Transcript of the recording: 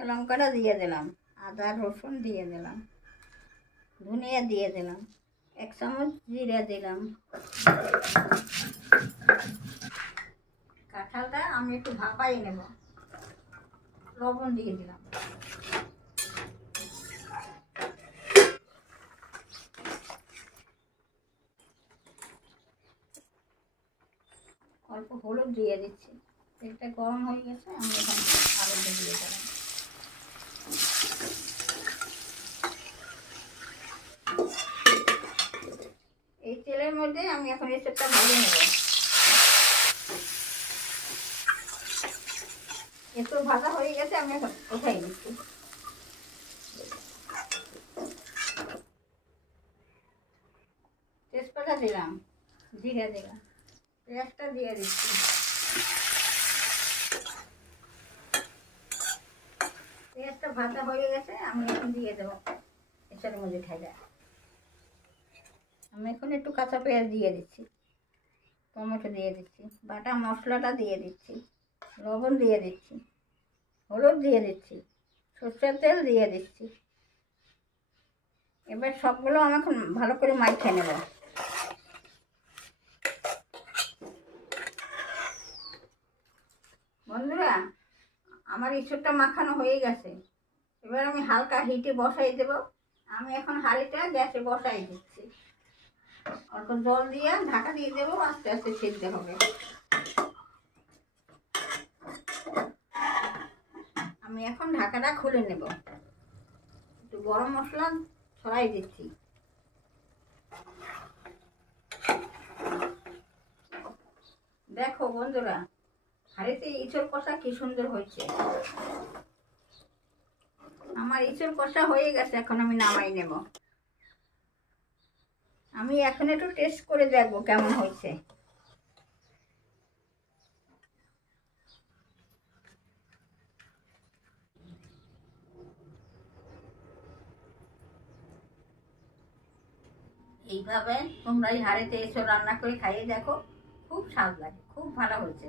শুকনো লঙ্কাটা দিয়ে দিলাম, আদা রসুন দিয়ে দিলাম, ধনিয়া দিয়ে দিলাম, 1 চামচ জিরা দিলাম। কাঁঠালটা আমি একটু ভাপাই নেব, লবণ দিয়ে দিলাম। অল্প হলুদ দিয়ে দিচ্ছি। তেলটা গরম হয়ে গেছে, আমি এখন আলুটা দিয়ে দিলাম। এই তেলের মধ্যে আমি এখন এসবটা ভেজে নেব। একটু ভাজা হয়ে গেছে, আমি এখন উঠাই দিচ্ছি। তেজপাতা দিলাম, জিরা দিলাম, পেঁয়াজটা দিয়ে দিচ্ছি। পেঁয়াজটা ভাজা হয়ে গেছে, আমি এখন দিয়ে দেবো এটার মধ্যে ঢেলে। আমি এখন একটু কাঁচা পেঁয়াজ দিয়ে দিচ্ছি, টমেটো দিয়ে দিচ্ছি, বাটা মশলাটা দিয়ে দিচ্ছি, লবণ দিয়ে দিচ্ছি, হলুদ দিয়ে দিচ্ছি, সরষের তেল দিয়ে দিচ্ছি। এবার সবগুলো আমি এখন ভালো করে মাখিয়ে নেব। বন্ধুরা, আমার ইঁচড়টা মাখানো হয়ে গেছে। এবার আমি হালকা হিটে বসাই দেব। আমি এখন হাঁড়িটা গ্যাসে বসাই দিচ্ছি। অল্প জল দিয়ে ঢাকা দিয়ে দেবো, আস্তে আস্তে সিদ্ধ হবে। আমি এখন ঢাকাটা খুলে নেব, একটু গরম মশলা ছড়াই দিচ্ছি। দেখো বন্ধুরা, হাঁড়িতে ইঁচড় কষা কি সুন্দর হয়েছে। আমার ইঁচড় কষা হয়ে গেছে, এখন আমি নামাই নেব। আমি এখন একটু টেস্ট করে দেখবো কেমন হয়েছে। এইভাবে তোমরা এই হাঁড়িতে এসে রান্না করে খাইয়ে দেখো, খুব স্বাদ লাগে, খুব ভালো হয়েছে।